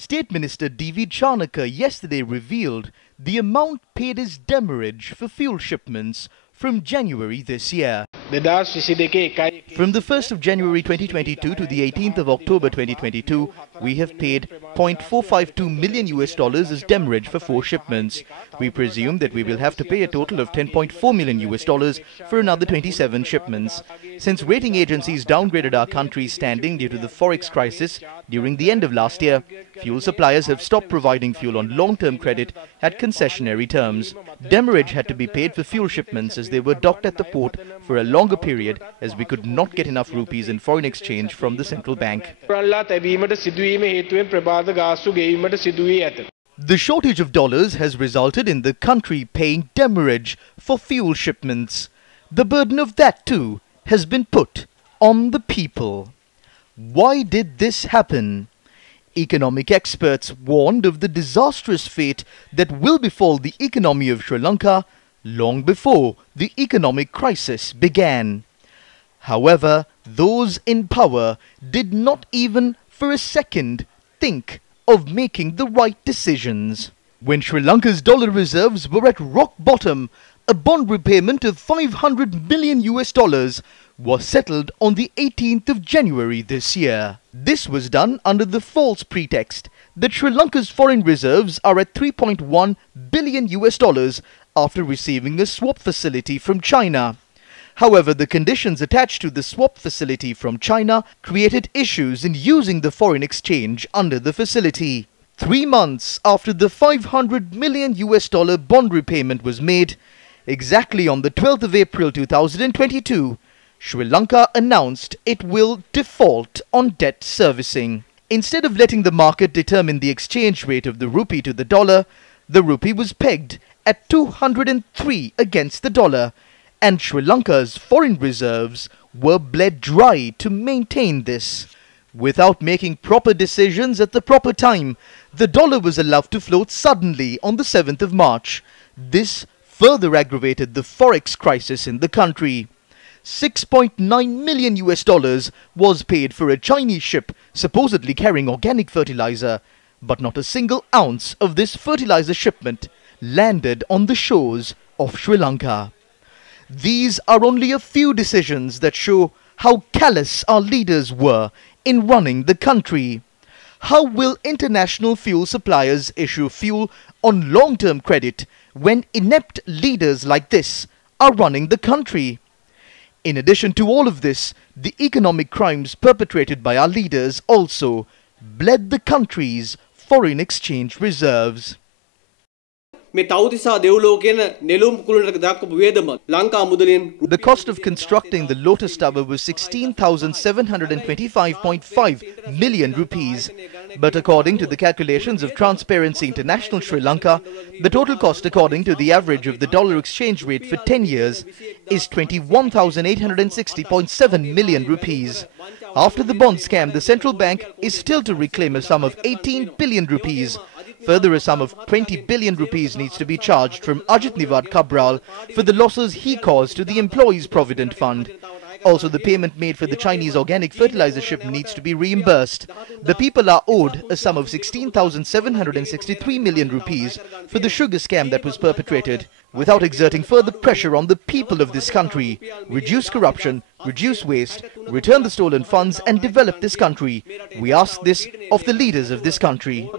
State Minister D.V. Chanaka yesterday revealed the amount paid as demurrage for fuel shipments from January this year. From the 1st of January 2022 to the 18th of October 2022, we have paid $0.452 million as demurrage for 4 shipments. We presume that we will have to pay a total of $10.4 million for another 27 shipments. Since rating agencies downgraded our country's standing due to the forex crisis during the end of last year, fuel suppliers have stopped providing fuel on long-term credit at concessionary terms. Demurrage had to be paid for fuel shipments as they were docked at the port for a longer period, as we could not get enough rupees in foreign exchange from the central bank. The shortage of dollars has resulted in the country paying demurrage for fuel shipments. The burden of that too has been put on the people. Why did this happen? Economic experts warned of the disastrous fate that will befall the economy of Sri Lanka long before the economic crisis began. However, those in power did not even for a second think of making the right decisions. When Sri Lanka's dollar reserves were at rock bottom, a bond repayment of $500 million was settled on the 18th of January this year. This was done under the false pretext that Sri Lanka's foreign reserves are at $3.1 billion after receiving a swap facility from China. However, the conditions attached to the swap facility from China created issues in using the foreign exchange under the facility. 3 months after the $500 million bond repayment was made, exactly on the 12th of April 2022, Sri Lanka announced it will default on debt servicing. Instead of letting the market determine the exchange rate of the rupee to the dollar, the rupee was pegged at 203 against the dollar, and Sri Lanka's foreign reserves were bled dry to maintain this. Without making proper decisions at the proper time, the dollar was allowed to float suddenly on the 7th of March. This further aggravated the forex crisis in the country. $6.9 million was paid for a Chinese ship supposedly carrying organic fertilizer, but not a single ounce of this fertilizer shipment landed on the shores of Sri Lanka. These are only a few decisions that show how callous our leaders were in running the country. How will international fuel suppliers issue fuel on long-term credit when inept leaders like this are running the country? In addition to all of this, the economic crimes perpetrated by our leaders also bled the country's foreign exchange reserves. The cost of constructing the Lotus Tower was 16,725.5 million rupees. But according to the calculations of Transparency International Sri Lanka, the total cost according to the average of the dollar exchange rate for 10 years is 21,860.7 million rupees. After the bond scam, the central bank is still to reclaim a sum of 18 billion rupees. Further, a sum of 20 billion rupees needs to be charged from Ajit Nivad Kabral for the losses he caused to the Employees Provident Fund. Also, the payment made for the Chinese organic fertilizer ship needs to be reimbursed. The people are owed a sum of 16,763 million rupees for the sugar scam that was perpetrated. Without exerting further pressure on the people of this country, reduce corruption, reduce waste, return the stolen funds and develop this country. We ask this of the leaders of this country.